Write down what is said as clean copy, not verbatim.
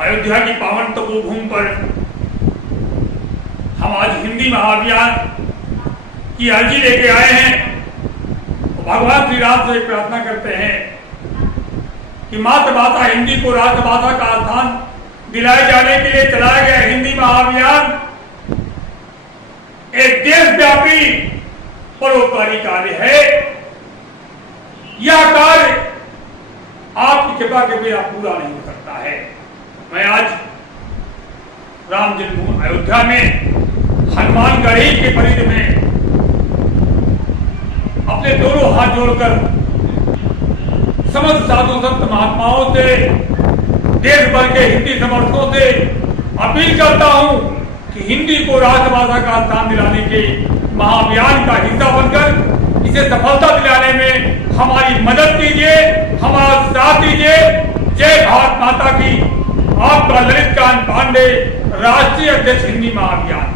अयोध्या की पावन तपोभूमि पर हम आज हिंदी महाअभियान की अर्जी लेके आए हैं। तो भगवान श्री राम से प्रार्थना करते हैं कि मातृभाषा हिंदी को राष्ट्रभाषा का स्थान दिलाए जाने के लिए चलाया गया हिंदी महाअभियान एक देशव्यापी परोपकारी कार्य है। यह कार्य आपकी कृपा के बिना पूरा नहीं हो सकता है। मैं आज राम जन्मभूमि अयोध्या में हनुमानगढ़ी के परिधि में अपने दोनों हाथ जोड़कर समस्त साधु संत महात्माओं से, देश भर के हिंदी समर्थकों से अपील करता हूं कि हिंदी को राष्ट्रभाषा का स्थान दिलाने के महाअभियान का हिस्सा बनकर इसे सफलता दिलाने में हमारी मदद कीजिए, हमारा साथ दीजिए। जय भारत माता की। आपका ललितकांत पांडे, राष्ट्रीय अध्यक्ष हिंदी महाअभियान।